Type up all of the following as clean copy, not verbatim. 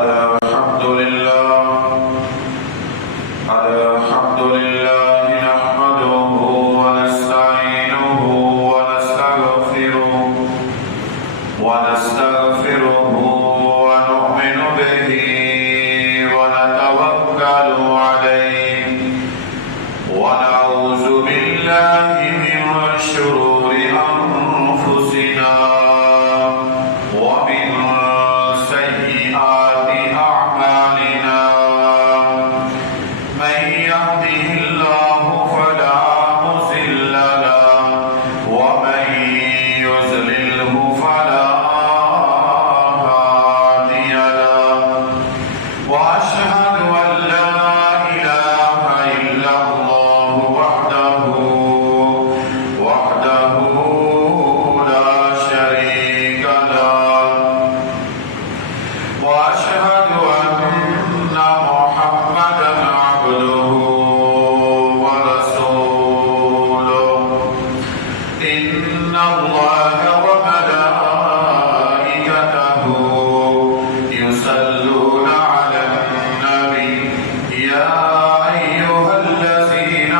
الحمد لله نحمده ونستعينه ونستغفره ونؤمن به ونتوكل عليه ونعوذ بالله من شرور أنفسنا ومن سيئات أعمالنا من يهده الله فلا مضل له ومن يضلله فلا هادي له وأشهد أن لا إله إلا الله وحده لا شريك له وأشهد أن محمدا عبده ورسوله إن الله وملائكته يصلون على النبي يا أيها الذين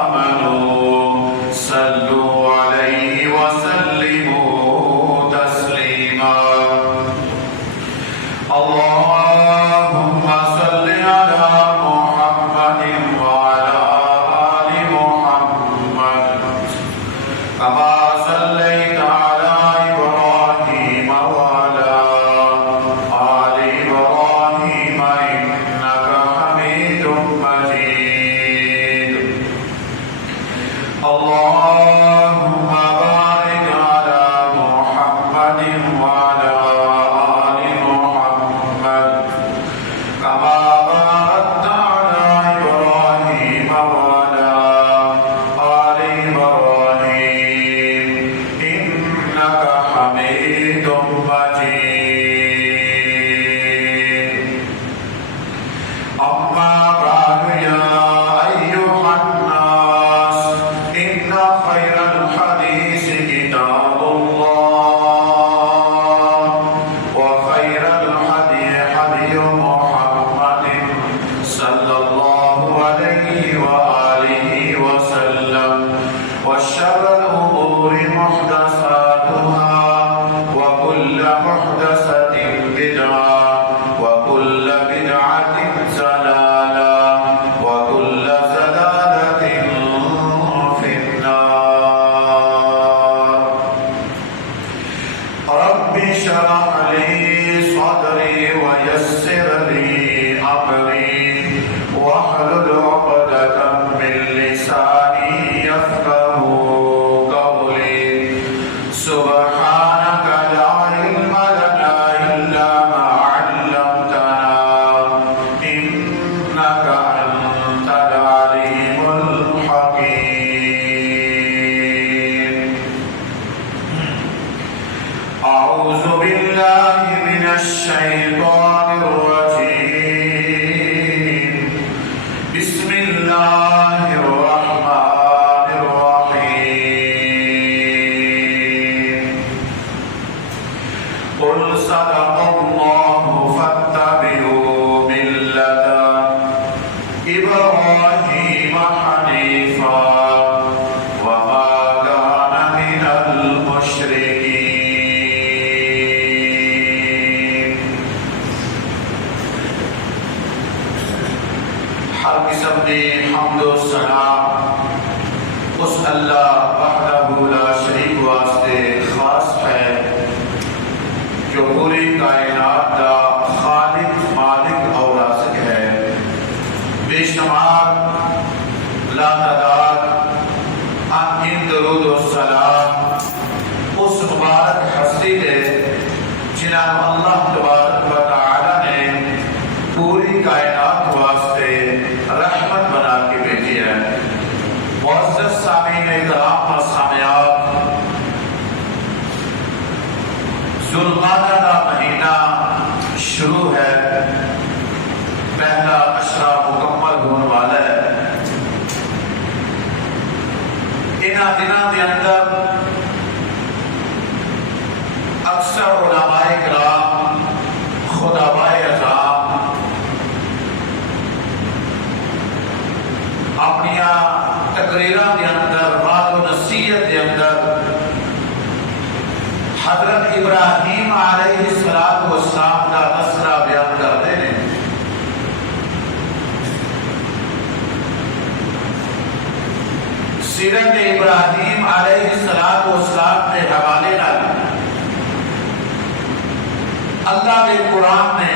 آمنوا صلوا عليه وسلموا تسليما اللهم صل على محمد وعلى آل محمد كما صليت على إبراهيم وعلى آل إبراهيم إنك حميد مجيد اللهم بارك على محمد وعلى آل محمد كما باركت على إبراهيم وعلى آل إبراهيم إنك حميد مجيد أما بعد يا أيها الناس إن خير الحديث كتاب الله وخير الهدي هدي محمد صلى الله عليه وآله وسلم وشر الأمور محدثاتها وكل محدثة بدعة وكل بدعة ضلالة وكل ضلالة في النار رب اشرح لي صدري ويسر لي أمري واحلل عقدة من لساني يفقه قولي سبحانك لا علم لنا إلا ما علمتنا إنك أنت العليم الحكيم أعوذ بالله من الشيطان الرجيم بسم الله الرحمن الرحيم قل صدق الله فاتبعوا ملة إبراهيم حنيفا وما كان من المشركين ہر قسم کی حمد و ثنا اس اللہ وحدہ لا شریک واسطے خاص ہے جو پوری کائنات کا خالق مالک اور رازق ہے بے شمار لا تعداد ان درود و سلام اس مبارک ہستی دے جنہاں اللہ تبارک و تعالی نے پوری کائنات واسطے رحمت بنا کے بھیجی ہے معزز سامعین اکرام و سامعات ذوالقعدہ کا مہینہ شروع ہے پہلا عشرہ مکمل ہونے والا ہے انہاں دنوں کے اندر اکثر علماء کرام خطبائے اعظام الصلاۃ والسلام کے حوالے نال اللہ کے قرآن نے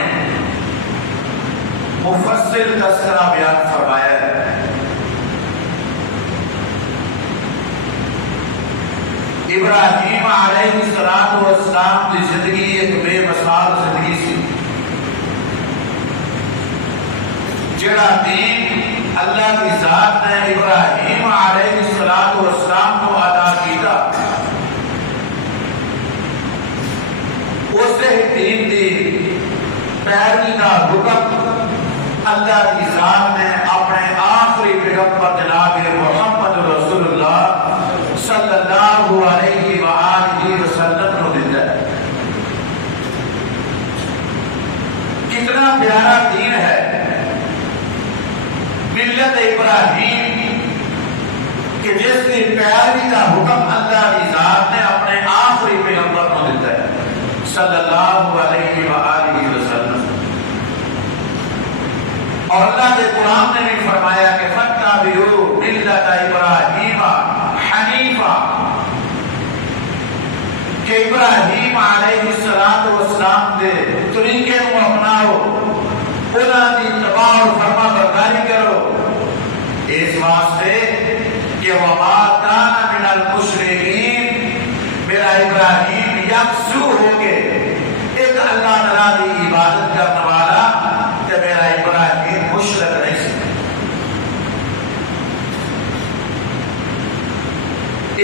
مفصل تذکرہ بیان فرمایا ہے۔ ابراہیم علیہ السلام کی زندگی ایک بے مثال زندگی سی، جڑا دین اللہ کی ذات نے ابراہیم علیہ السلام کو عطا کیتا، اس دین دی پیروی کا حکم اللہ کی ذات نے اپنے آخری پیغمبر جناب محمد رسول اللہ صلی اللہ علیہ وآلہ وسلم کو دیتا ہے۔ کتنا پیارا دین ہے ملت ابراہیم کہ جس کی پیروی کا حکم اللہ کی ذات نے اپنے آخری پیغمبر کو دیتا ہے صلی اللہ علیہ وآلہ وسلم۔ اور اللہ کے قرآن نے بھی فرمایا کہ فَاتَّبِعُوا مِلَّةَ إِبْرَاهِيمَ حنیفہ، کہ ابراہیم علیہ السلام دے طریقے کو اپناؤ، انہاں دی اتباع اور فرما برداری کرو، اس واسطے کہ وَمَا كَانَ مِنَ الْمُشْرِكِينَ، میرا ابراہیم یکسو ہو کے ایک اللہ تعالیٰ کی عبادت کرنے والا، کہ میرا ابراہیم مشرک نہیں سی۔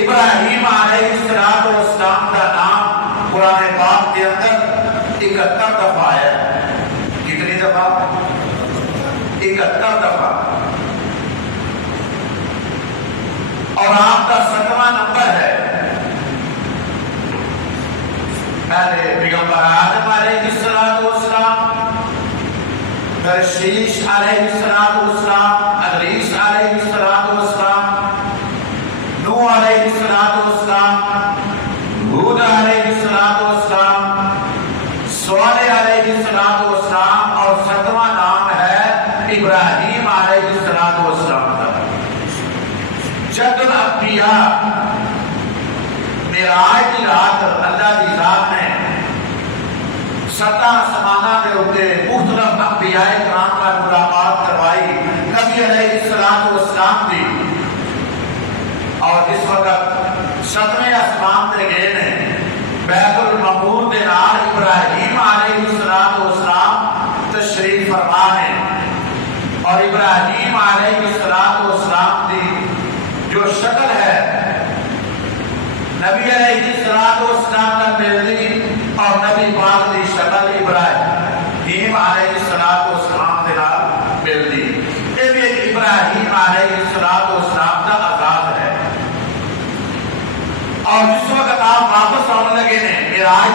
ابراہیم علیہ السلام کا نام قرآن پاک کے اندر 71 دفعہ ہے۔ کتنی دفعہ؟ 71 دفعہ۔ اور آپ کا 7واں نمبر ہے۔ پہلے پیغمبر آدم علیہ السلام، پھر شیش علیہ السلام، ادریس علیہ السلام، نوح علیہ السلام، ہود علیہ السلام، صالح علیہ السلام، اور 7واں نام ہے ابراہیم علیہ السلام کا۔ جد الانبیاء معراج کی رات اللہ کی ذات نے 7 آسمانوں کے اوپر مختلف انبیاء کرام کا ملاقات کروائی نبی علیہ السلام دی، اور اس وقت 7ویں آسمان تے گئے نے، بیت المعمور دے نال ابراہیم علیہ السلام تشریف فرما ہے، اور ابراہیم علیہ السلام دی جو شکل ہے نبی علیہ السلام کا ملتی، اور نبی پاک دی شکل ابراہیم علیہ السلام دے نال ملتی۔ یہ بھی ایک ابراہیم علیہ السلام کا آغاز ہے۔ اور جس وقت آپ واپس آنے لگے نے معراج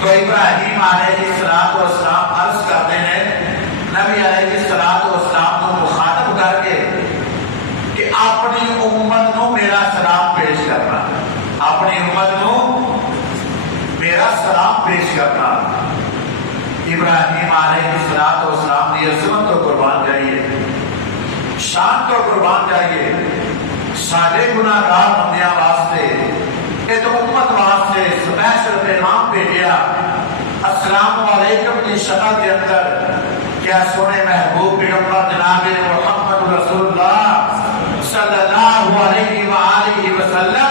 تو ابراہیم علیہ السلام عرض کرتے ہیں نبی علیہ السلام کو مخاطب کر کے کہ اپنی امت نو میرا سلام پیش کرنا، اپنی امت نو میرا سلام پیش کرنا۔ ابراہیم علیہ السلام کی عظمت تو قربان جائیے، شان تو قربان جائیے، سارے گناہگار بندیاں واسطے، ایک امت واسطے سپیشل پیغام بھیجیا، السلام علیکم کی شکل کے اندر۔ کیا سونے محبوب پیغمبر جناب محمد رسول اللہ صلی اللہ علیہ وآلہ وسلم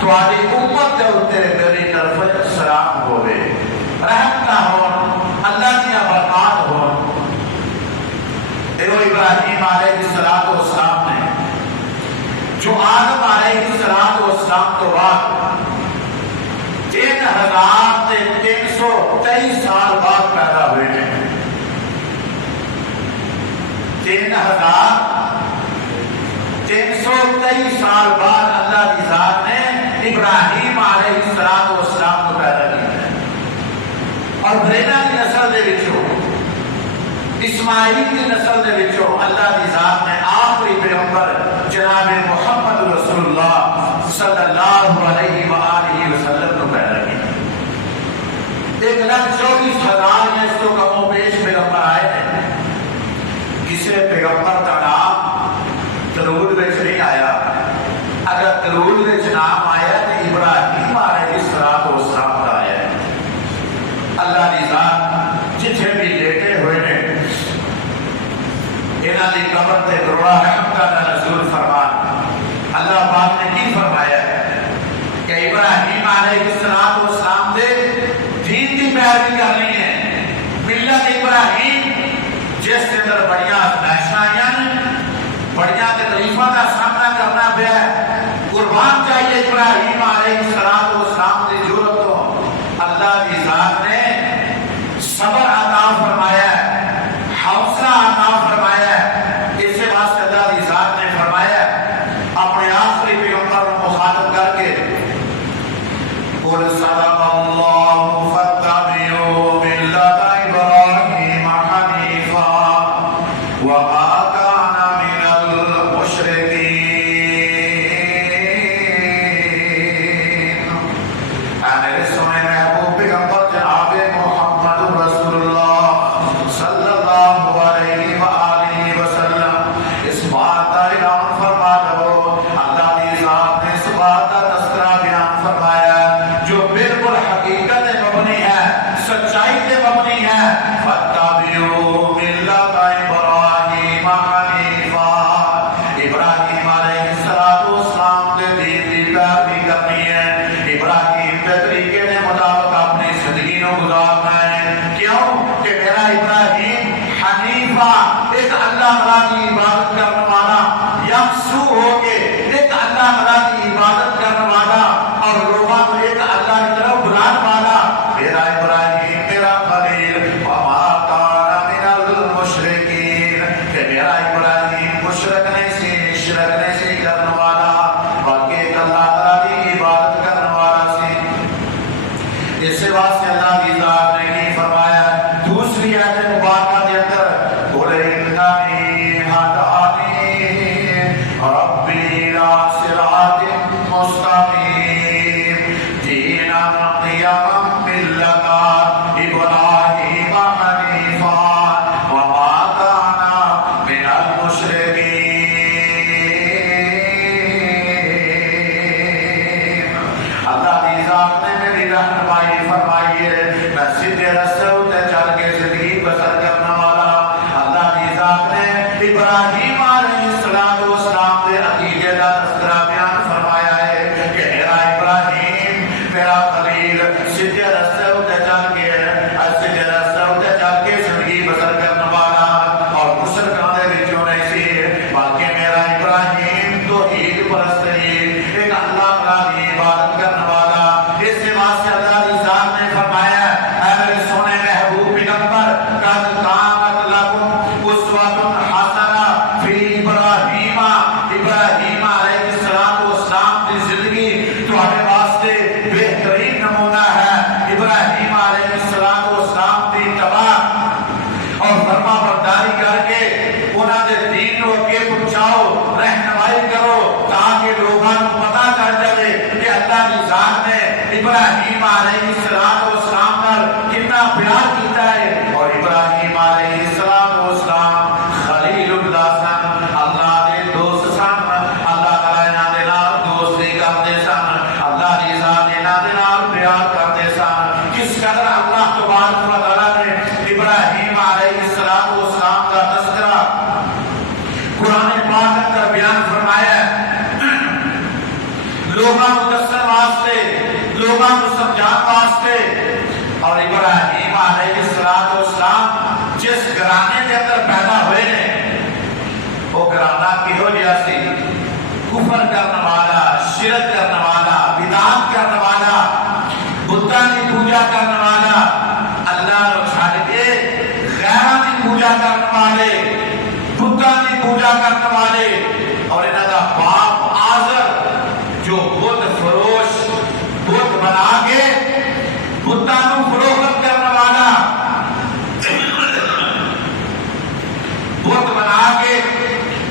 تواڈی امت دے اوتے میری طرف سلام ہوے، رحمت ہو، اللہ کی برکات ہو۔ اے ابراہیم علیہ السلام نے جو آدم علیہ السلام تو بعد 3323 سال بعد پیدا ہوئے ہیں، 3323 سال بعد اللہ کی ذات نے ابراہیم علیہ السلام کو پیدا کیا ہے، اور برینا کی نسل دے وچوں اسماعیل کی نسل دے وچوں اللہ کی ذات نے آخری پیغمبر جناب محمد رسول اللہ صلی اللہ علیہ وآلہ وسلم کو پیدا کیا۔ 1,24,000 میں اس کو کم و بیش پیغمبر آئے ہیں، کسی پیغمبر کا نام درود وچ نہیں آیا۔ اگر درود وچ نام دی قبر تے کروڑا رحمت کا نزول فرمان اللہ پاک نے کی فرمایا کہ ابراہیم علیہ السلام دے دین دی پیروی کرنی ہے ملت ابراہیم جس کے اندر بڑیاں آزمائشاں بڑیاں تکلیفاں کا سامنا کرنا پیا ہے قربان چاہیے ابراہیم علیہ السلام کی ضرورت تو اللہ کی ذات نے صبر عطا فرمایا ہے حوصلہ عطا فرمایا ہے اس واسطے اللہ کی ذات نے فرمایا اپنے آخری پیغمبر کو مخاطب کر کے قل صدق اللہ فاتبعوا ملت ابراہیم حنیفا وما ابراہیم علیہ السلام پر کتنا پیار کیتا ہے اور ابراہیم علیہ السلام خلیل اللہ سن اللہ دے دوست سن اللہ تعالی نہ دے نال دوستی کرتے سن اللہ دی ذات نہ دے نال پیار کرتے سن کس قدر اللہ تبارک و تعالی نے ابراہیم علیہ السلام کا تذکرہ قرآن پاک کا بیان فرمایا ہے لوگوں کو دسن واسطے لوگوں کو سمجھان واسطے اور ابراہیم علیہ السلام جس گھرانے کے اندر پیدا ہوئے نے وہ گھرانہ کہو جہا سی کفر کرنے والا شرک کرنے والا بدعت کرنے والا بتاں کی پوجا کرنے والا اللہ کو چھڈ کے غیراں کی پوجا کرنے والے بتاں کی پوجا کرنے والے اور انہاں دا باپ آزر جو بت فروش بت بنا کے بتاں نوں فروخت کرنے والا بت بنا کے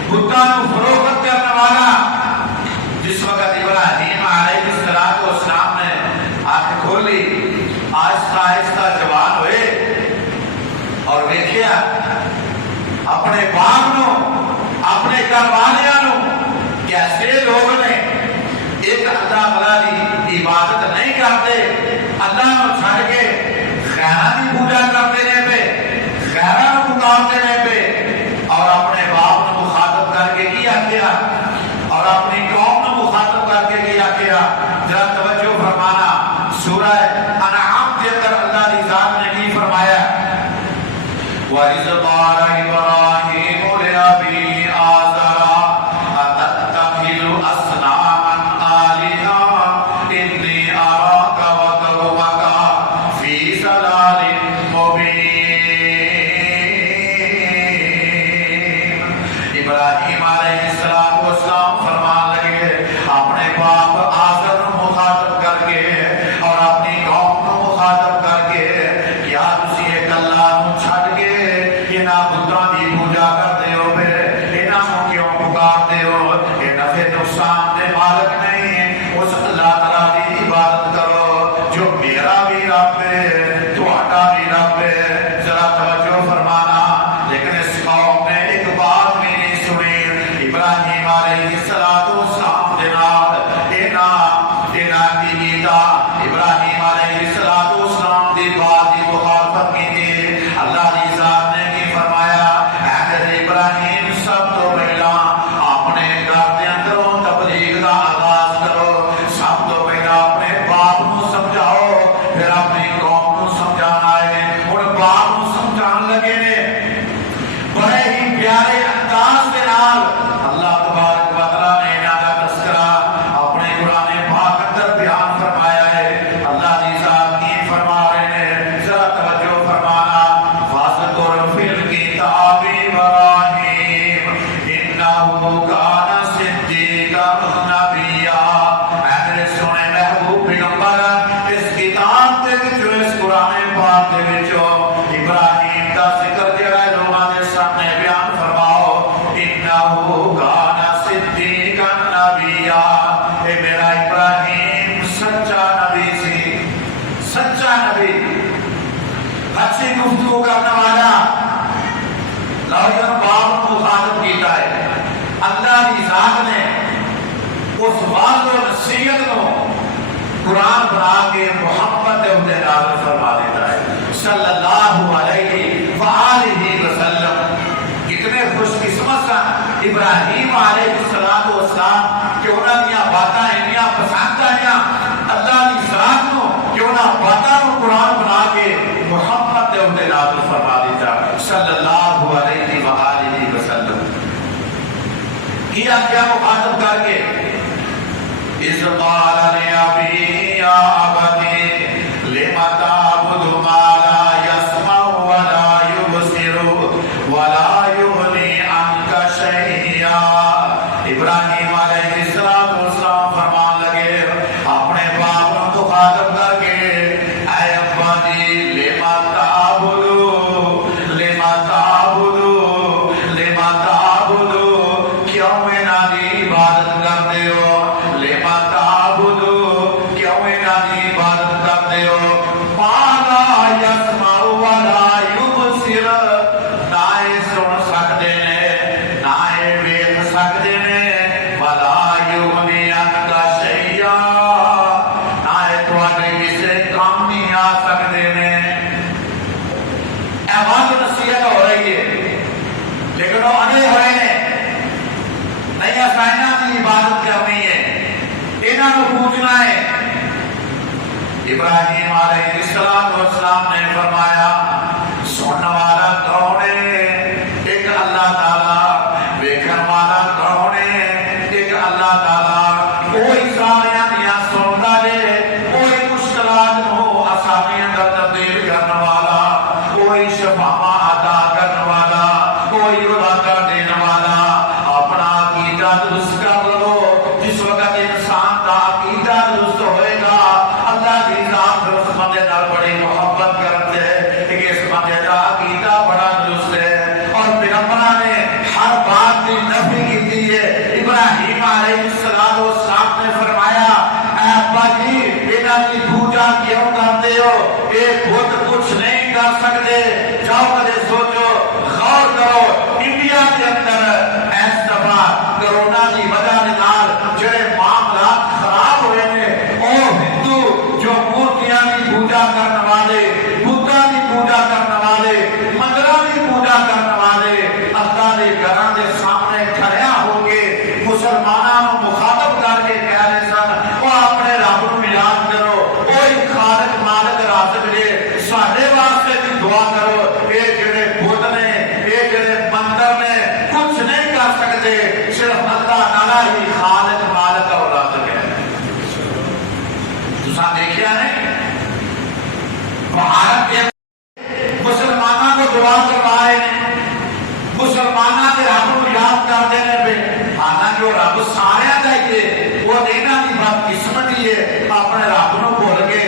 بتاں نوں فروخت کرنے والا جس وقت ابراہیم علیہ السلام نے آنکھ کھولی آہستہ آہستہ جوان ہوئے اور دیکھیا اپنے باپ نو اپنے گھر والیاں نو کیسے لوگ نے ایک اللہ تعالی کی عبادت نہیں کرتے اللہ کو چھڑ کے غیراں کی پوجا کرتے رہے پہ غیراں کو پکارتے رہے پہ اور اپنے باپ وَإِذْ قَالَ إِبْرَاهِيمُ لِأَبِيهِ آزَرَ أَتَتَّخِذُ أَصْنَامًا آلِهَةً إِنِّي أَرَاكَ وَقَوْمَكَ فِي ضَلَالٍ مُبِينٍ۔ ابراہیم علیہ السلام فرمان لگے اپنے باپ آزر کو مخاطب کر کے اور اپنی قوم کو مخاطب کر کے، کیا تسی ایک اللہ کو چھڑ کے انہاں بتاں دی پوجا کرتے ہو، پھر انہاں کو کیوں پکارتے ہو؟ یہ نفع نقصان دے مالک نہیں، اس اللہ تعالیٰ دی عبادت کرو جو میرا بھی رب ہے، تہاڈا بھی رب ہے۔ ذرا توجہ فرمانا۔ لیکن اس قوم نے ایک بات بھی نہیں سنی۔ ابراہیم علیہ السلام دے نال انہاں کی کیتا، ابراہیم علیہ السلام دی بات دی مخالفت کی تھی۔ اللہ دی ذات نے کی فرمایا، اے میرے ابراہیم سب تو پہلا اپنے گھر دے اندروں تبلیغ دا آغاز کرو، سب تو پہلا اپنے باپ کو سمجھاؤ، پھر اپنی قوم کو سمجھانا ہے۔ اور باپ کو سمجھان لگے نے بڑے ہی پیارے انداز کے نال۔ اللہ تبارک و تعالیٰ نے انہاں دا تذکرہ اپنے قرآن پاک اندر بیان فرمایا ہے۔ اللہ دی ذات کی فرما رہے ہیں، ذرا توجہ فرمانا۔ فَاذْكُرْ فِي الْكِتَابِ إِبْرَاهِيمَ إِنَّهُ كَانَ صِدِّيقًا نَبِيًّا۔ اے میرے سونے محبوب پیغمبر، اس کتاب دے وچوں، اس قرآن پاک دے وچوں ابراہیم دا ذکر جڑا ہے لوگاں دے سامنے بیان فرماؤ۔ إِنَّهُ كَانَ صِدِّيقًا نَبِيًّا، اے میرا ابراہیم سچا نبی سی، سچا نبی، اچھی گفتگو کرنے والا۔ لوگوں باپ کو خاطب کیتا ہے۔ اللہ کی ذات نے اس واضح و نصیحت کو قرآن بنا کے محمد دے اندر نازل فرما دیتا ہے صلی اللہ علیہ وآلہ وسلم۔ کتنے خوش قسمت سن ابراہیم علیہ السلام کہ انہاں دیاں باتاں انیاں پسند آئیاں اللہ کی ذات کو کہ انہاں باتاں کو قرآن بنا کے محمد دے اندر نازل فرما دیتا صلی اللہ علیہ وآلہ وسلم۔ کیا مخاطب کر کے اِذْ قَالَ لِأَبِيهِ يَا أَبَتِ لِمَ تَعْبُدُ مَا لَا يَسْمَعُ وَلَا يُبْصِرُ وَلَا يُغْنِي عَنْكَ شَيْئًا۔ ابراہیم علیہ السلام فرمان لگے اپنے باپ کو مخاطب کر کے، اے ابا جی لِمَ تَعْبُدُ لِمَ تَعْبُدُ لِمَ تَعْبُدُ، کیوں انہاں دی عبادت کرتے ہو؟ لِمَ تَعْبُدُ، کیوں انہاں دی عبادت کرتے ہو؟ مَا لَا يَسْمَعُ وَلَا يُبْصِرُ، نہ سن سکتے نے نہ ویکھ سکتے نے، وَلَا يُغْنِي عَنْكَ شَيْئًا، نہ تواڈے کسے کام نہیں آ سکتے نے۔ احوال نصیحت ہو رہی ہے لیکن وہ انے ہوئے نے نہیں، اسائنہ کی عبادت کرنی ہے، انہاں کو پوچھنا ہے۔ ابراہیم علیہ السلام نے فرمایا سننے والا کون ہے؟ ایک اللہ تعالیٰ۔ ویکھن والا کون ہے؟ ایک اللہ تعالیٰ۔ کوئی ساریاں دیاں سندا ہے، کوئی مشکلات کو آسانی اندر تبدیل کرنے والا، کوئی شفاواں عطا کرنے والا، کوئی علاقہ دینے والا۔ اپنا عقیدہ درست کر لو، جس وقت انسان کا عقیدہ درست ہوئے گا اللہ کی ذات اس بندے نال بڑی محبت کرتے ہیں کہ اس بندے کا عقیدہ بڑا درست ہے۔ اور پیغمبروں نے ہر بات کی نفی کی تھی ہے۔ ابراہیم علیہ السلام نے فرمایا، اے ابا جی انہاں کی پوجا کیوں کرتے ہو؟ یہ خود کچھ نہیں کر سکتے۔ جاؤ کدے سوچو، غور کرو، انڈیا کے اندر اس دفعہ کرونا کی وجہ نال جڑے معاملات خراب ہوئے نے، او ہندو جو مورتیاں کی پوجا کرنے والے، بتاں کی پوجا کرنے والے، مندراں کی پوجا کرنے والے، اللہ کے گھراں دے سامنے کھڑیا ہو کے مسلماناں کو مخاطب کر کے کہہ رہے سن، وہ اپنے رب کو یاد کرو، وہی خالق مالک رازق نے ساڈے واسطے بھی دعا کرو بھارت کے مسلمانوں کو دعا کروائے مسلمانوں کے رب کو یاد کر دینے پہ حالانکہ وہ رب سارے چاہیے وہ دینا کی بدقسمتی ہے اپنے رب کو بھول کے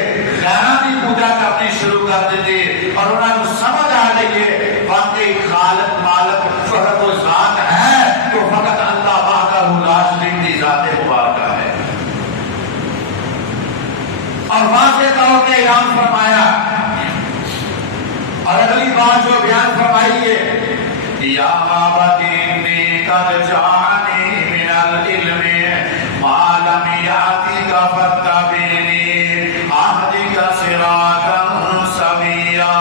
غیروں کی پوجا کرنی شروع کر دیتی اور انہوں نے سمجھ آ گئی ہے واقعی خالق مالک فقط وہ ذات ہے تو فقط اللہ وحدہ لا شریک کی ذات مبارکہ ہے اور واضح طور پہ اعلان فرمایا اور اگلی بات جو بیان فرمائی ہے یا عبادی انی قد جانی من العلم ما لم یاتک فاتبعنی اهدک صراطا سویا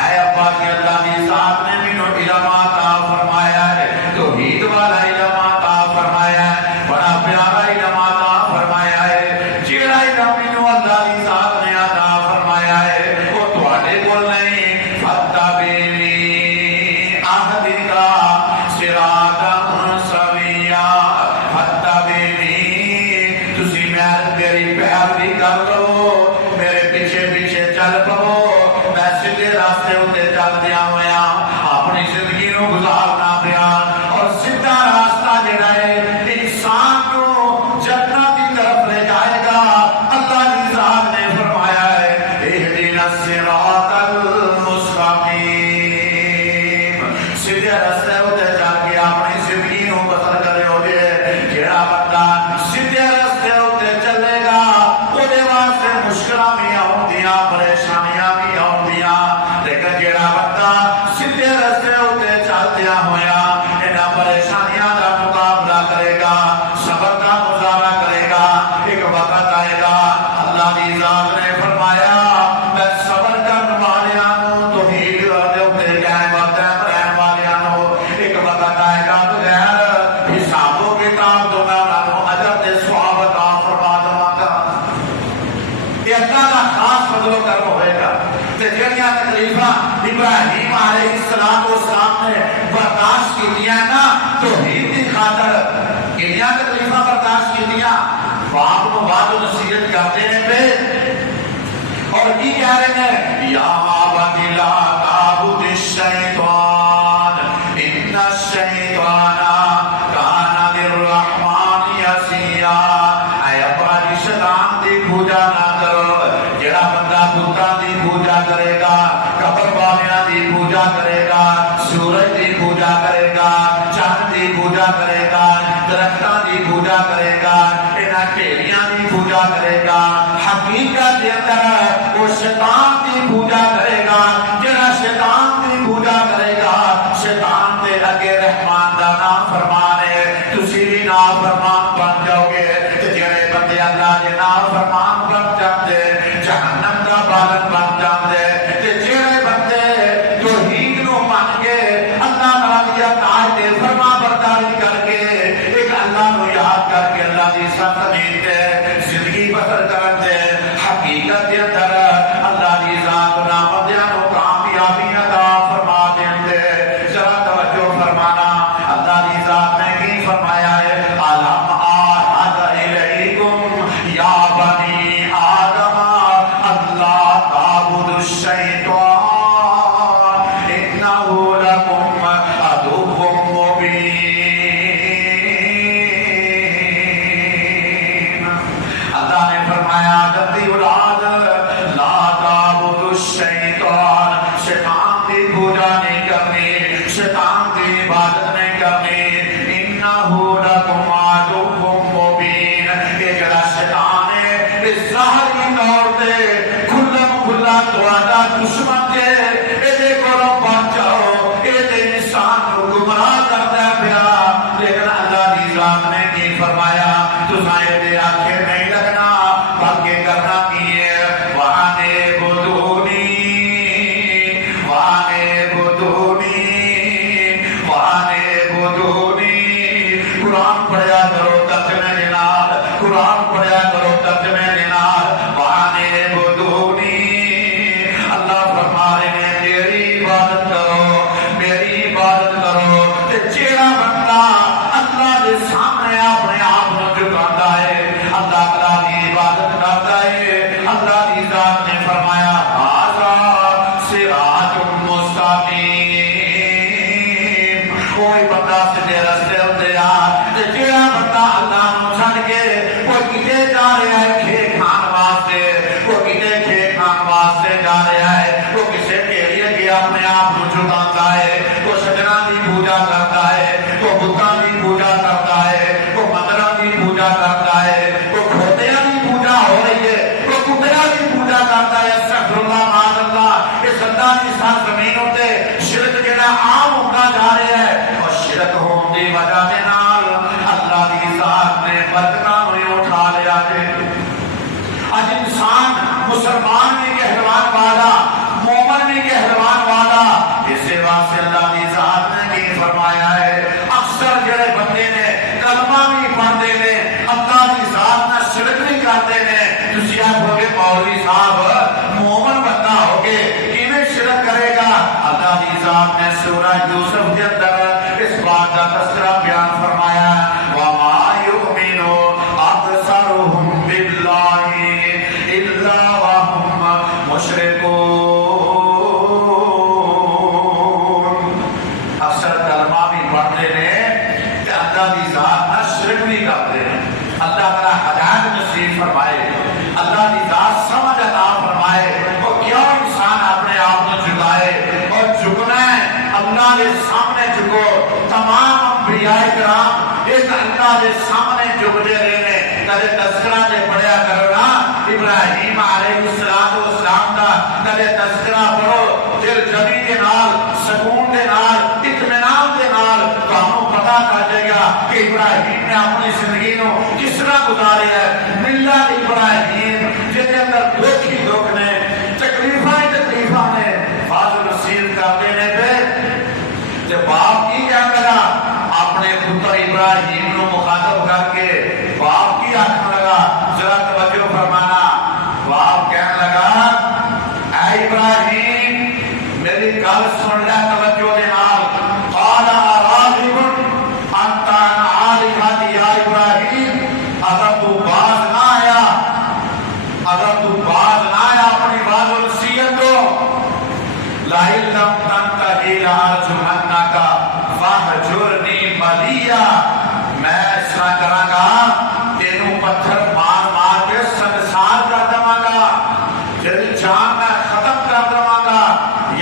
اے عبادی اللہ کی ذات نے مینوں علم عطا فرمایا ہے توحید والا علم عطا فرمایا ہے بڑا پیارا علم عطا فرمایا ہے جیڑا علم مینوں اللہ کی ذات نے عطا فرمایا ہے وہ تواڈے کول نہیں فاتبعنی ابراہیم علیہ السلام نے برداشت کی دیا نا توحید کی خاطر کتنیا تکلیفہ برداشت کی دیا باپ کو بات و نصیحت کرتے ہیں پہ اور کی کہہ رہے ہیں یا عبد لا تعبد الشیطان ان الشیطان کان للرحمن عصیا اے عبد شیطان دی پوجا نہ کرو جڑا بندہ بتاں دی پوجا کرے گا قبر والیاں دی پوجا کرے گا سورج دی پوجا کرے گا چاند دی پوجا کرے گا درختاں دی پوجا کرے گا انہاں ٹھیلیاں دی پوجا کرے گا حقیقت دے اندر وہ شیطان دی پوجا کرے گا جڑا شیطان دی پوجا کرے گا شیطان دے اگے رحمان دا نام فرمانے تسی بھی نام فرمان بن جاؤ گے جڑے بندے اللہ دے نام فرمان بن جاندے جہنم دا بالن بن جاندے جڑے بندے توحید نو مان کے اللہ تعالی دی اطاعت تے فرما برداری کر کے ایک اللہ نو یاد کر کے اللہ دی سنت تے زندگی بسر کرن دے حقیقت دے اندر اللہ دی ذات نام بندیاں نو کامیابی عطا فرما دے ذرا توجہ فرمانا اللہ دی ذات نے کی فرمایا ہے علم آہد الیکم یا بنی آدم اللہ تعبد الشیطان انہو لکم عدو مبین اللہ نے فرمایا آدم دی اولاد لا تعبد الشیطان شیطان دی پوجا نہیں کرنی شیطان دی عبادت نہیں کرنی انہو لکم عدو مبین کہ جڑا شیطان ہے اس ظاہری طور تے کھلم کھلا تواڈا دشمن ہے اے کولوں بچاؤ اے تے انسان کو گمراہ کردا ہے پیا لیکن اللہ دی ذات نے کی فرمایا تساں اے آنکھیں نہیں لگنا بلکہ کرنا کی ہے وانے بدونی وانے بدونی وانے بدونی قرآن پڑھیا کرو ترجمے کے نال قرآن پڑھیا کرو ترجمے کے نال وانے بدونی اللہ فرما رہے ہیں میری عبادت کرو میری عبادت کرو تے جیڑا بندہ اللہ دے سامنے اپنے آپ کو جھکاتا ہے اللہ تعالی کی عبادت کرتا ہے اللہ کی ذات نے فرمایا کوئی بندہ سیدھے رستے ہوتے آ تے جیڑا بندہ اللہ نو چھڈ کے کوئی کتے جا رہا ہے کھے کھان واسطے، کوئی کتے کھے کھان واسطے جا رہا ہے، کوئی کسے ٹیڑی اگے اپنے آپ کو جھکاتا ہے، کوئی سجنا دی پوجا کرتا ہے، کوئی بتاں دی پوجا کرتا ہے، کوئی مندراں دی پوجا کرتا ہے، کوئی کھوتیاں دی پوجا ہو رہی ہے، کوئی کتیاں دی پوجا کرتا ہے۔ استغفر اللہ معاذ اللہ، اس اللہ کی سرزمین تے شرک جڑا عام ہوتا جا رہا ہے، اور شرک ہون دی وجہ دے نال اللہ دی ذات نے برکتاں نوں اٹھا لیا جے۔ اج انسان مسلمان بھی کہلوان والا، مومن بھی کہلوان والا، اسی واسطے اللہ دی ذات نے بھی فرمایا ہے اکثر جڑے بندے نے کلمہ بھی پڑھتے نے اللہ دی ذات نہ شرک نہیں کرتے نے، تسی آکھو گے مولوی صاحب مومن بندہ ہو کے کیویں شرک کرے گا؟ اللہ دی ذات نے سورہ یوسف کے اندر اس بات کا تذکرہ بیان فرمایا، وما یؤمن اکثرهم باللہ الا وهم مشرکون۔ اکثر کلمہ بھی پڑھتے ہیں کہ اللہ دی ذات نہ شرک بھی کرتے ہیں۔ اللہ تعالیٰ ہدایت نصیب فرمائے، اللہ کی ذات سمجھ عطا فرمائے، اور کیوں انسان اپنے آپ کو جھکائے، اور جھکنا ہے اللہ کے سامنے جھکو۔ تمام انبیاء کرام اس اللہ کے سامنے جھکتے رہنے، کدے تذکرہ دے پڑھیا کرو نا ابراہیم علیہ السلام دا، کدے تذکرہ پڑھو دل جبی کے نال، سکون دے نال، اطمینان دے نال، تمہیں پتہ کر جائے گا کہ ابراہیم نے اپنی زندگی نو کس طرح گزارے ہے۔ ملت ابراہیم جس کے اندر دکھ ہی دکھ نے، تکلیفاں ہی تکلیفاں نے، فاضل نصیب کرتے نے پہ تے باپ کی کیا لگا اپنے پتر ابراہیم نو مخاطب کر کے باپ کی آنکھنے لگا، ذرا توجہ فرمانا، باپ کہنے لگا اے ابراہیم میری گل سن لے توجہ دے نال، قال اراغب انت عن آلہتی یا ابراہیم، اگر تو باز نہ آیا، اگر تو باز نہ آیا اپنی باز و نصیحت کو، لَإِن لَمْ تَنْتَهِ لَأَرْجُمَنَّكَ فَاهْجُرْنِي مَلِيًّا، میں اس طرح کراں گا تینوں پتھر مار مار کے سنسار کر دواں گا، تیری جان میں ختم کر دواں گا،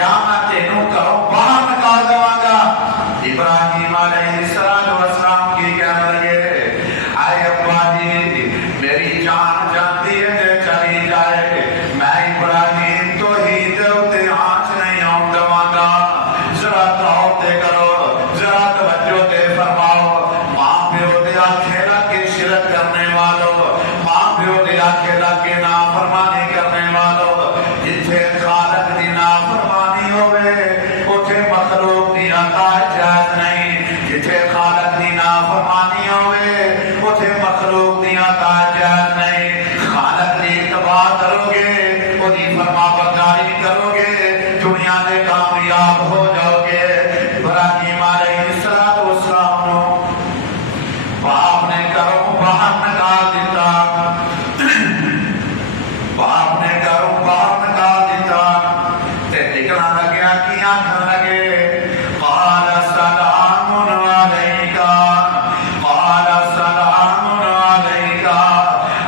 یا میں تینوں کروں باہر نکال دواں گا۔ ابراہیم علیہ السلام کی کہنے لگے اے ابا جی میری جان جانتی ہے کہ چلی جائے، میں ابراہیم تو ہی دے آنچ نہیں آن دواں گا۔ ذرا غور تے کرو، ذرا توجہ تے فرماؤ، ماں پیو دے آنکھیں لگ کے شرک کرنے والوں، ماں پیو دے آنکھیں لگ کے نافرمانی کرنے والوں، جتھے خالق دی نافرمانی ہوئے اتھے مخلوق دی اطاعت جائز نہیں، جتھے خالق دی نافرمانی ہوئے اتھے مخلوق دی اطاعت جائز نہیں۔ خالق دی اتباع کرو گے، اودی فرما برداری کرو گے، دنیا میں کامیاب ہو جاؤ گے۔ ابراہیم علیہ السلام نو باپ نے گھروں باہر نکال دیتا، باپ نے گھروں باہر نکال دیتا تے نکلنا لگیا کی آنکھن لگے، قال سلام علیکا، قال سلام علیکا،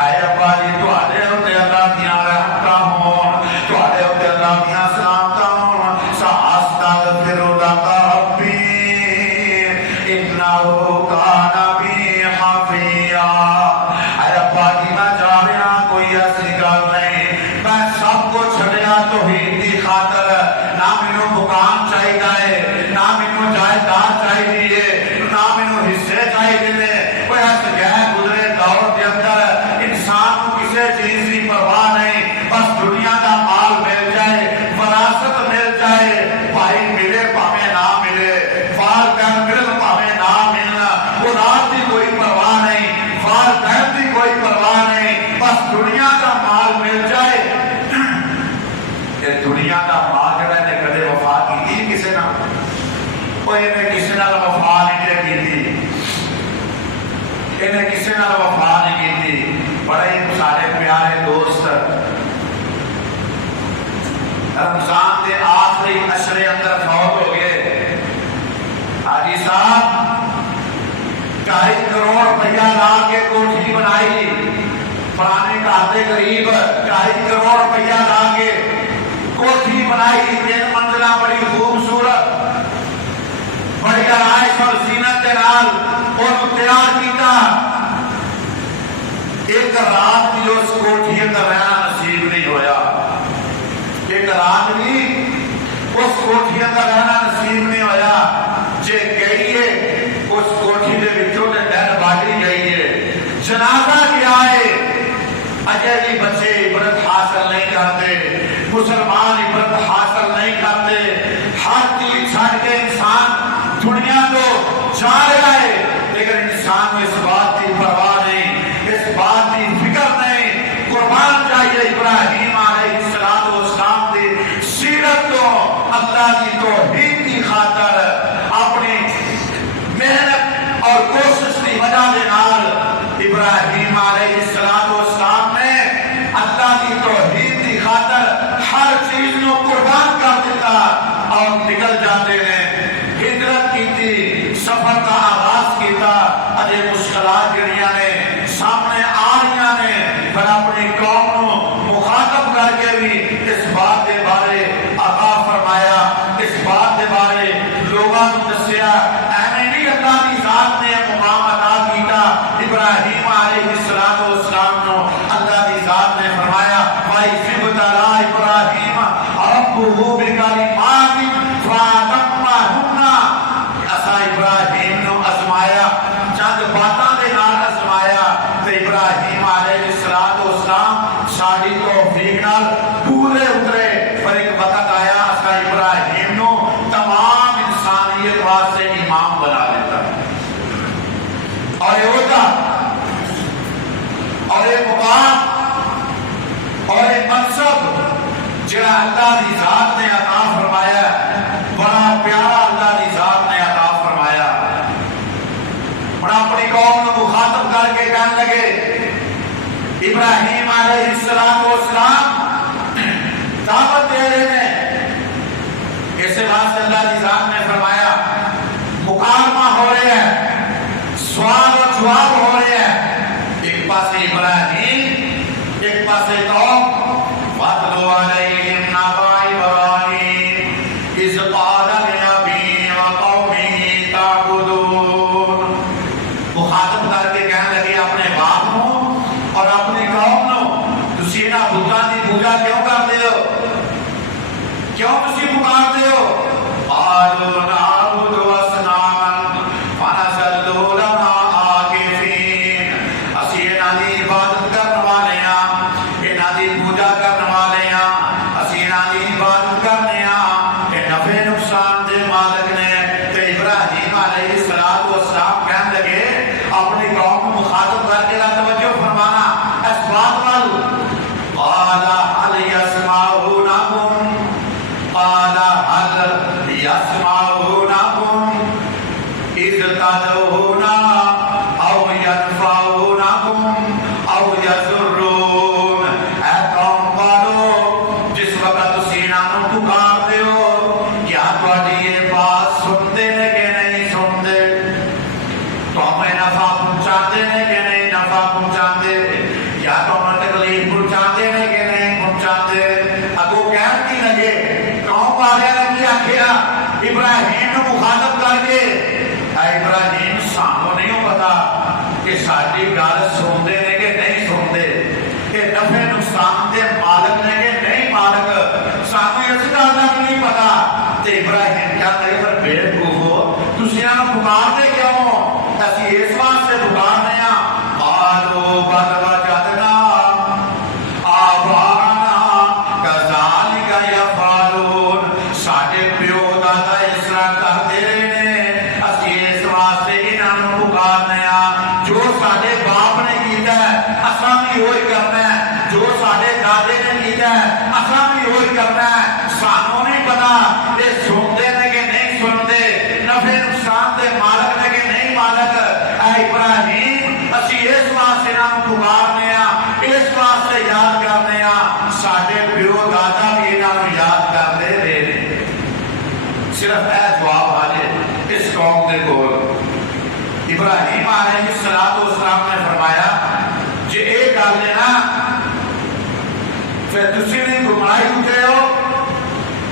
اے ابا جی تواڈے اوتے اللہ دیاں رحمتاں ہون، تواڈے اوتے اللہ دیاں سلامتاں ہون، ساستغفر لک ربی انہ کان بی حفیا۔ اے ابا جی میں جا رہا کوئی ایسی گل نہیں، میں سب کو چھڑیا توحید دی خاطر، نہ مینوں مقام چاہیے، نہ مینوں جائیداد چاہیے، نہ مینوں حصے چاہیے نے، کوئی اس گئے گزرے دور کے اندر انسان کو کسی چیز کی پرواہ نہیں، بس دنیا کا مال مل جائے، وراثت مل جائے، بھائی ملے پاویں نہ ملے، والدین ملن پاویں نہ ملنا، اولاد کی کوئی پرواہ نہیں، والدین کی کوئی پرواہ نہیں، بس دنیا کا مال مل جائے۔ یہ دنیا کا مال جڑا نے کدے وفا کی کسی نہ، کوئی نے کسی نال وفا نہیں کی، انہیں کسی نال وفا نہیں کی۔ بڑے سارے پیارے دوست رمضان کے آخری عشرے اندر فوت ہو گئے، حاجی صاحب بنائی پرانے کہتے قریب 2.5 کروڑ روپیہ لا کے کوٹھی بنائی 3 منزلہ بڑی خوبصورت بڑی آرائش اور زینت کے نال اور تیار کیتا ایک رات بھی اس کوٹھی اندر رہنا نصیب نہیں ہویا ایک رات بھی اس کوٹھی اندر رہنا نصیب نہیں ہویا جے گئی ہے اس کوٹھی دے وچوں تے ڈیڈ باڈی گئی ہے جنازہ کیا ہے اجے بھی بچے عبرت حاصل نہیں کرتے مسلمان عبرت حاصل نہیں کرتے ہر چیز چھڑ کے انسان دنیا تو جا رہا ہے لیکن انسان کو اس بات کی پرواہ نہیں اس بات کی فکر نہیں قربان چاہیے ابراہیم علیہ السلام کی سیرت کو اللہ کی توحید کی خاطر اپنی محنت اور کوشش کی وجہ سے نال ابراہیم علیہ السلام نے اللہ کی توحید کی خاطر ہر چیز کو قربان کر دیتا اور نکل جاتے ہیں ہجرت کی تھی سفر کا آغاز کیتا اجے مشکلات جڑیاں نے سامنے آ رہیاں نے پر اپنی قوم کو مخاطب کر کے بھی اس بات کے بارے آگاہ فرمایا اس بات کے بارے لوگوں کو دسیا ایویں نہیں اللہ کی ذات نے مقام عطا کیتا ابراہیم علیہ السلام کو اللہ کی ذات نے فرمایا وَإِذِ ابْتَلَىٰ إِبْرَاهِيمَ رَبُّهُ بِكَلِمَاتٍ فَأَتَمَّهُنَّ اسا ابراہیم نو ازمایا چند باتاں دے نال ازمایا تے ابراہیم علیہ السلام ساری توفیق نال پورے اترے پر ایک وقت آیا اسا ابراہیم نو تمام انسانیت واسطے امام بنا دیتا اور یہ ہوتا اور یہ مقام اور یہ منصب جڑا اللہ کی ذات نے عطا فرمایا بڑا پیارا اللہ کی ذات نے عطا فرمایا اور اپنی قوم کو مخاطب کر کے کہنے لگے ابراہیم علیہ السلام دعوت دے رہے ہیں اسے واسطے اللہ کی ذات نے فرمایا مکالمہ ہو رہے ہیں سوال اور جواب ہو رہے ہیں ایک پاس ابراہیم ایک پاس قوم وَاتْلُ عَلَيْهِمْ نَبَأَ إِبْرَاهِيمَ إِذْ قَالَ لِأَبِيهِ وَقَوْمِهِ تَعْبُدُونَ مخاطب کر کے کہنے لگے اپنے باپ کو اور اپنی قوم کو تسی انہاں بتاں دی پوجا کیوں کرتے ہو کیوں تسی پکارتے ہو قَالُوا نَعْبُدُ أَصْنَامًا فَنَظَلُّ لَهَا عَاكِفِينَ اسی انہاں دی عبادت کرنے والے ہیں انہاں دی پوجا کرنے والے ہیں اسی انہاں دی عبادت کرنے ہیں کہ نفع نقصان دے مالک نے تے ابراہیم علیہ السلام کہنے لگے اپنی قوم کو مخاطب کر کے توجہ فرمانا اس بات وال قال هل يسمعونكم قال هل يسمعونكم إذ تدعون أو ينفعونكم أو يضرون اے قوم والو جس وقت تسی انہاں نوں پکارتے ہو کیا تہاڈی یہ بات سنتے ہیں کہ نہیں سنتے تو ہمیں نفع پہنچاتے ہیں کہ نہیں نفع پہنچاتے یا تو ہمیں تکلیف پہنچاتے ہیں کہ نہیں پہنچاتے اگو کہنے لگے قوم والے نے کیا کیا ابراہیم کو مخاطب کر کے اے ابراہیم سانو نہیں پتا کہ ساری گل سنتے ہیں کہ نہیں سنتے کہ نفع نقصان دے مالک نے کہ نہیں مالک سانو اس گل کا نہیں پتا تے ابراہیم کیا کہ پر بے وقوف تسی انہاں پکارتے کیوں اسی اس واسطے پکارنے ہیں قالوا بل وجدنا آباءنا كذلك يفعلون ساڈے پیو دادا اس طرح کرتے رہے نے اسی اس واسطے انہاں نوں پکارنے ہیں جو ساڈے باپ نے کیتا ہے اساں بھی وہی کرنا ہے جو ساڈے دادے نے کیتا ہے اساں بھی وہی کرنا ہے سانوں نہیں پتا یہ سنتے ہیں کہ نہیں سنتے نفع نقصان دے مالک نے کہ نہیں مالک اے ابراہیم اسی اس واسطے انہاں نوں پکارنے ہیں اس واسطے یاد کرنے ہیں ساڈے پیو دادا بھی انہاں نوں یاد کرتے رہے صرف اے جواب آجے اس قوم دے کول ابراہیم علیہ السلام نے فرمایا یہ گل ہے نا پھر تسی بھی گمراہی اٹھے ہو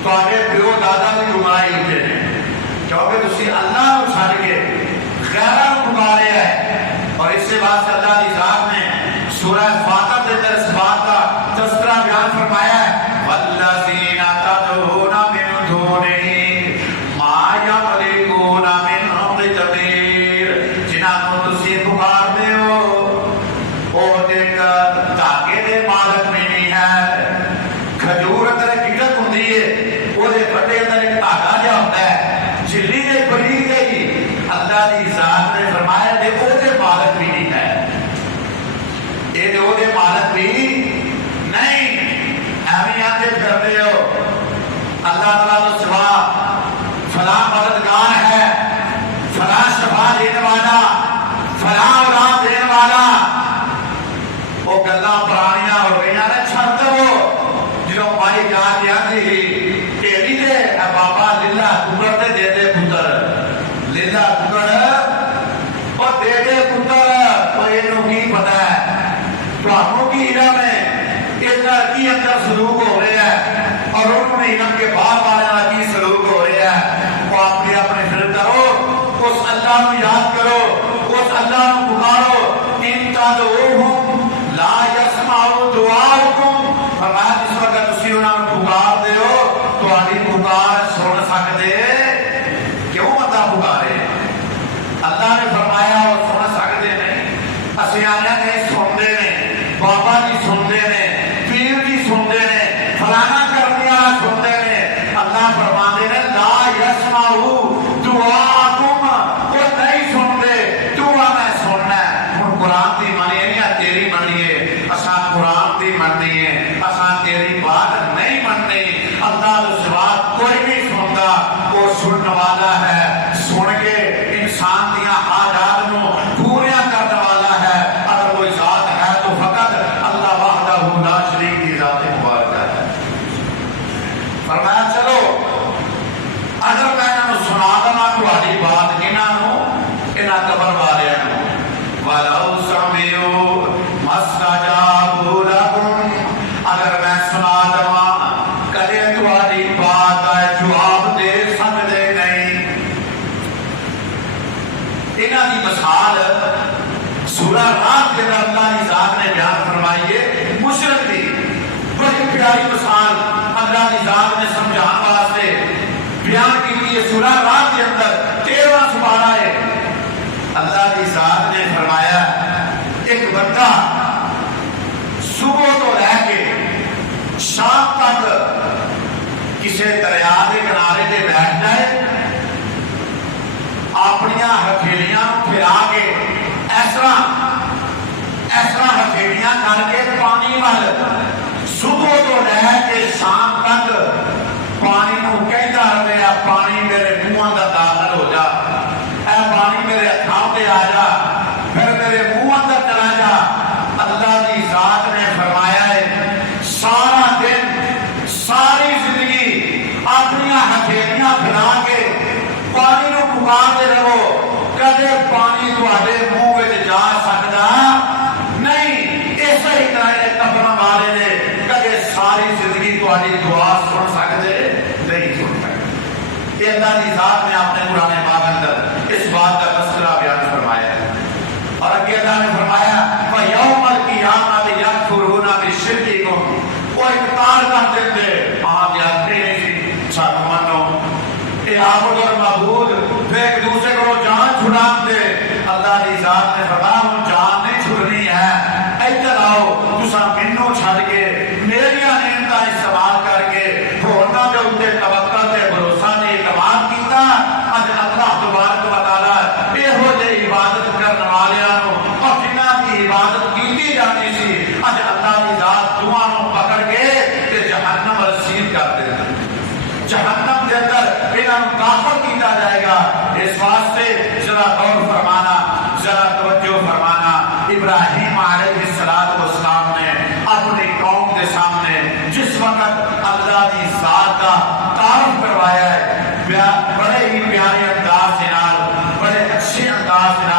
تواڈے پیو دادا بھی گمراہی اٹھے ہیں کیونکہ تسی اللہ کو چھڈ کے غیراں کو پکارے ہے اور اس سے بعد اللہ کی ذات نے سورہ فاتحہ کے اندر اس بات کا تذکرہ بیان فرمایا ہے والذین تدعون من دونہ ما یملکون من قطمیر جنہاں کو تسی پکارتے ہو وہ ایک دھاگے دے مالک نہیں ہے کھجور اندر گٹک ہوندی ہے وہ دے پٹے اندر ایک دھاگا جہا ہوتا ہے جھلی دے بری گئی اللہ کی ذات نے فرمایا دے وہ دے مالک بھی نہیں ہے یہ دے وہ دے مالک بھی نہیں ایویں آتے کرتے ہو اللہ تعالیٰ تو سوا فلاں مددگار ہے فلاں شفا دینے والا فلاں اولاد دینے والا وہ گلاں پرانیاں ہو گئی نے چھڑ دو جدوں مائی جان دی آندی ہی کہ نہیں دے اے بابا للہ ککڑ تے دے دے پتر للہ ککڑ اور دے دے پتر اور اینوں کی پتہ ہے تانوں کی علم ہے اتنا کی اندر سلوک ہو رہا ہے اور انہوں نے علم کے بعد والا کی سلوک ہو رہا ہے وہ اپنے اپنے پھر کرو اس اللہ کو یاد کرو اس اللہ کو پکارو ان تدعوہم لا یسمعوا دعاءکم فرمایا جس وقت تسی انہاں کو پکار دے ہو تہاڈی پکار سن سکدے کیوں متا پکارے اللہ نے فرمایا وہ سن سکدے نہیں اسی آنے نہیں سنتے ہیں بابا جی سنتے ہیں پیر جی سنتے ہیں فلانا کرنے والا سنتے ہیں اللہ فرماتے ہیں لا یسمعوا دعاءکم وہ نہیں سنتے دعا میں سننا ہے ہن قرآن دی منی نہیں تیری منی ہے اساں قرآن دی مننی ہے اساں تیری بات نہیں مننی اللہ تو سوا کوئی نہیں سنتا وہ سننے والا ہے سن کے انسان دیاں حاجات نو پوریا کرنے والا ہے اگر کوئی ذات ہے تو فقط اللہ وحدہ لا شریک کی ذات مبارکہ ہے فرمایا چلو اگر میں انہوں سنا دوں تہاڈی بات انہاں قبر والیاں نو وَلَوْ سَمِعُوا مَا اسْتَجَابُوا لَكُمْ اگر میں سنا دوں کدے تہاڈی بات کا جواب دے سکدے نہیں انہاں دی مثال سورہ رات کے اندر اللہ کی ذات نے بیان فرمائی ہے مشرک دی بڑی پیاری مثال اللہ کی ذات نے سمجھان واسطے بیان کی ہے سورہ رات کے اندر 13واں سپارہ ہے اللہ کی ذات نے فرمایا ایک بندہ صبح تو لے کے شام تک کسی دریا کے کنارے تے بیٹھ جائے اپنی ہتھیلیاں پھرا کے ایسا ہتھیلیاں کر کے پانی وال صبح تو لے کے شام تک پانی نو کہندا رہیا پانی میرے منہ دا داخل ہو جا اے پانی میرے ہاتھوں تے آ جا پھر میرے منہ اندر چلا جا اللہ کی ذات نے فرمایا ہے سارا دن ساری زندگی اپنی ہتھیلیاں پھیلا کے پانی نو پکارتے رہو کدے پانی تہاڈے منہ وچ جا سکدا نہیں ایسا ہی طرح قبر والے نے کدے ساری زندگی تہاڈی دعا سن سکدے نہیں سن سکدے یہ اللہ کی ذات نے اپنے قرآن پاک اندر اس بات کا تذکرہ بیان فرمایا ہے اور اگے اللہ نے فرمایا وَيَوْمَ الْقِيَامَةِ يَكْفُرُونَ بِشِرْكِكُمْ وہ انکار کر دیتے آپ یاد نہیں سانو منو اے عابد اور معبود پھر ایک دوسرے کو جان چھڑان دے اللہ کی ذات نے فرمایا وہ جان نہیں چھڑنی ہے ادھر آؤ تساں مینوں چھڈ کے میری نعمتاں استعمال کر کے ہورناں دے اوتے توکل تے بھروسہ نہیں اعتماد کیتا اج اللہ تبارک و تعالی ایہو جہی عبادت کرن والیاں نو اور جنہاں کی عبادت کیتی جانی سی اج اللہ کی ذات دعا نو پکڑ کے تے جہنم رسید کر دیندا جہنم کے اندر انہوں داخل کیتا جائے گا اس واسطے ذرا غور فرمانا ذرا توجہ فرمانا ابراہیم علیہ السلام نے اپنی قوم کے سامنے جس وقت اللہ کی ذات کا تعارف کروایا ہے بڑے ہی پیارے انداز سے بڑے اچھے انداز سے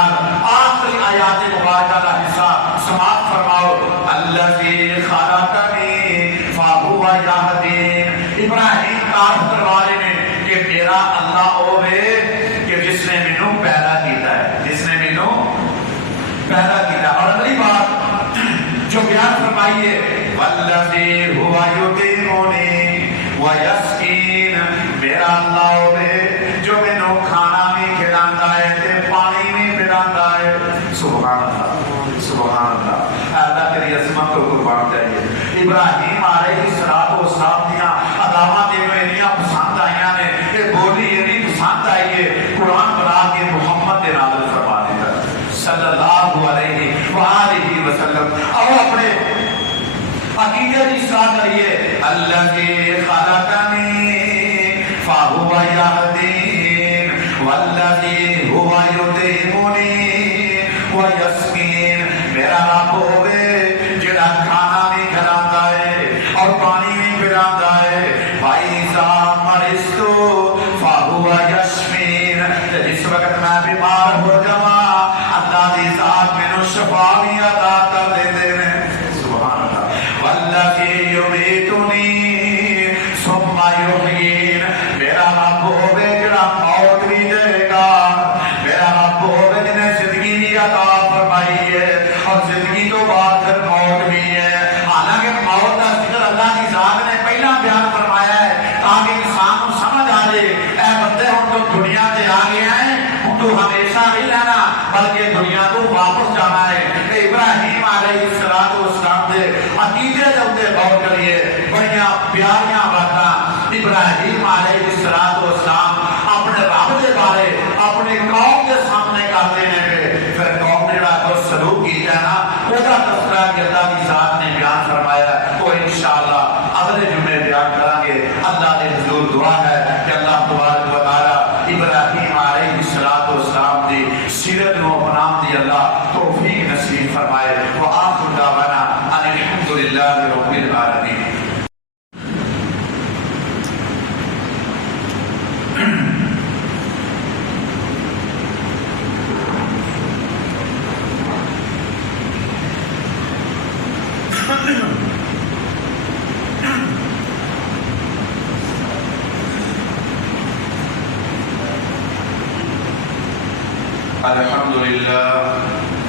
آخری آیات مبارکہ کا حصہ سماعت فرماؤ۔ الذی خلقنی فہو یہدین۔ ابراہیم تعارف کروا رہے ہیں کہ میرا اللہ ہوے کہ جس نے مینوں پیدا کیتا ہے، جس نے مینوں پیدا کیتا ہے۔ اور اگلی بات جو بیان فرمائی ہے والذی هو یطعمنی ویسقین، میرا اللہ ہوے جو مینوں کھانا بھی کھلاندا ہے تے پانی بھی پلاندا ہے۔ سبحان اللہ، سبحان اللہ، اللہ تیری عظمت کو قربان جائیے۔ ابراہیم علیہ السلام دیاں اداواں انیاں پسند آئیاں نے، یہ بولی اتنی پسند آئی ہے، قرآن بنا کے محمد دے نازل فرما دیتا صلی اللہ علیہ وآلہ وسلم۔ اور اپنے عقیدے کی اصلاح کریے۔ الذی خلقنی فہو یہدین والذی هو یطعمنی ویسقین، میرا رب ہوے جڑا کھانا بھی کھلاندا ہے اور پانی بھی پلاندا ہے۔ فَإِذَا مَرِضْتُ فَهُوَ یشفین، جس وقت میں بیمار ہو جاواں اللہ دی ذات مینوں شفا بھی عطا کر دیندے نے۔ سبحان اللہ۔ والذی یمیتنی ثم یحیین، میرا رب ہوے جڑا موت بھی دے گا، میرا رب ہوے جن نے زندگی بھی عطا فرمائی ہے اور زندگی تو بعد پھر موت بھی ہے۔ حالانکہ موت کا ذکر اللہ کی ذات نے پہلا بیان فرمایا ہے تاکہ انسان کو سمجھ آ جائے اے بندے ہم تو دنیا سے آ گئے ہیں، ہم تو ہمیشہ نہیں رہنا بلکہ دنیا تو واپس جانا ہے۔ کہ ابراہیم علیہ السلام دے عقیدے دے اندر غور کریے، بڑیاں پیاریاں باتاں ابراہیم علیہ السلام اپنے رب دے بارے اپنے قوم کے سامنے کرتے ہیں، پھر قوم نے جڑا کو سلوک کیتا ہے نا وہ تذکرہ کہ اللہ کی ذات نے بیان فرمایا، تو انشاءاللہ اگلے جمعے بیان کریں گے۔ اللہ نے حضور دعا ہے کہ اللہ تبارک و تعالی ابراہیم علیہ السلام دی سیرت نو اپنام دی اللہ توفیق نصیب فرمائے۔ وآخر دعوانا ان الحمدللہ رب العالمین۔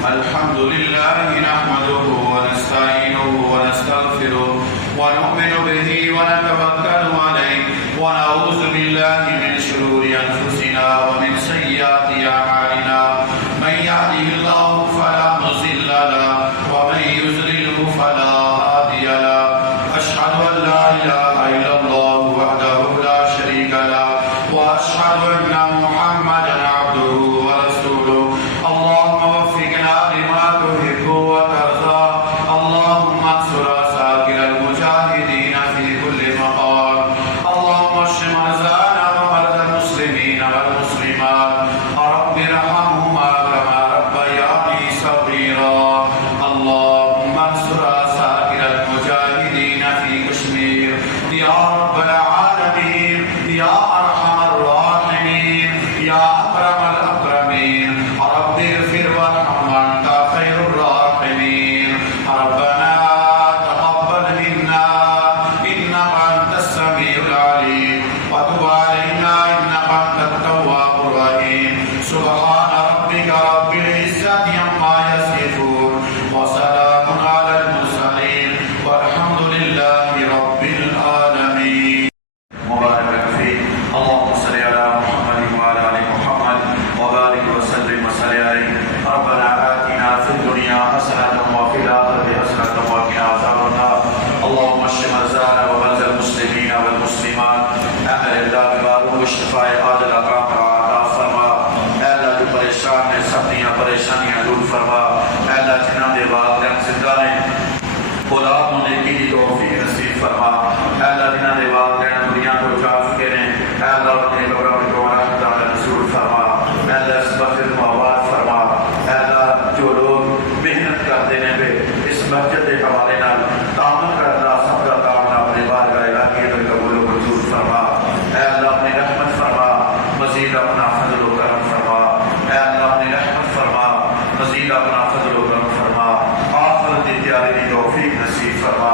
الحمد لله نحمده ونستعينه ونستغفره ونؤمن به ونتوكل عليه ونعوذ بالله من شرور أنفسنا ومن سيئات أعمالنا، من يهده الله فلا مضل له ومن يضلل فلا هادي له، أشهد أن لا إله إلا الله وحده لا شريك له وأشهد أن محمدا عبده ورسوله۔ اللهم وفقنا لما تحب وترضى، اللهم انصر عساكر المجاهدين في كل مقام، اللهم اشف مرضانا ومرضى المسلمين والمسلمات، رب ارحمهما كما ربياني صغيرا، اللهم انصر عساكر المجاهدين في كشمير يا رب العالمين، يا ارحم الراحمين، يا اكرم الاكرمين، رب اغفر وارحم وانت خير الراحمين، ربنا تقبل منا انك انت السميع العليم وتب علينا انك انت التواب الرحيم، سبحان ربك رب العزة عما يصفون وسلام على المرسلين والحمد لله رب العالمين۔ مبارك فيك، اللهم صل على محمد وعلى ال محمد وبارك وسلم وصل عليه، ربنا آتنا في الدنيا حسنة وفي الآخرة حسنة وقنا عذاب النار، اللهم اشف مرضانا ومرضى المسلمين والمسلمات، امر اللہ بیماروں کو شفاء عاجل عطا فرما، اے اللہ جو پریشان ہیں سب دیاں پریشانیاں دور فرما، اے اللہ جنہاں دے والدین زندہ نے اولاد ہونے کی توفیق نصیب فرما، اے اللہ جنہاں دے والدین دنیا کو جا چکے ہیں، اے اللہ اپنے قبروں میں دوبارہ نزول فرما، اے اللہ اس مسجد کو آباد فرما، اے اللہ جو لوگ محنت کرتے ہیں بے اس مسجد کے حوالے نال تعاون کر اللہ سب کا تعاون اپنے بارگاہ الہی میں قبول و منظور فرما، اے اللہ اپنی رحمت فرما، مزید اپنا فضل و کرم فرما، اے اللہ اپنی رحمت فرما، مزید اپنا فرما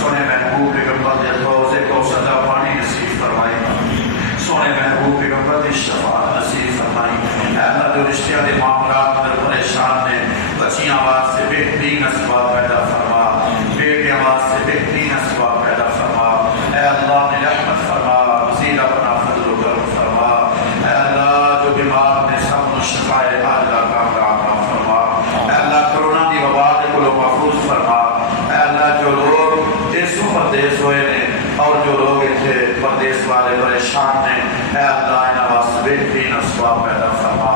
سونے محبوب پیغمبر دے حوض کوثر دا پانی نصیب فرمائی سونے محبوب پیغمبر دی شفاعت نصیب فرمائی اے اللہ جو رشتہ دے معاملات میں پریشان نے بچیاں واسطے بہترین اسباب پیدا فرما بیٹیاں واسطے بہترین اسباب پیدا فرما اے اللہ نے رحمت فرما مزید اپنا فضل و کرم فرما اے اللہ جو بیمار نے سب کو شفا عاجلہ کامراب فرما اے اللہ کرونا دی وبا دے کو محفوظ فرما اے اللہ جو لوگ دیسوں پردیس ہوئے نے اور جو لوگ تھے پردیس والے پریشان نے اے اللہ انہاں واسطے بہترین اسباب پیدا فرما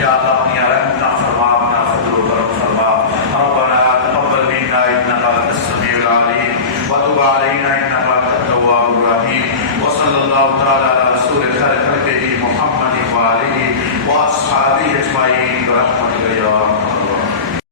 یا اللہ اپنی رحمت فرما اپنا فضل و کرم فرما ربنا تقبل منا انك انت السميع العليم وتب علينا انك انت التواب الرحيم وصلى الله تعالى على رسول خير خلقه محمد وآله واصحابه اجمعين برحمتك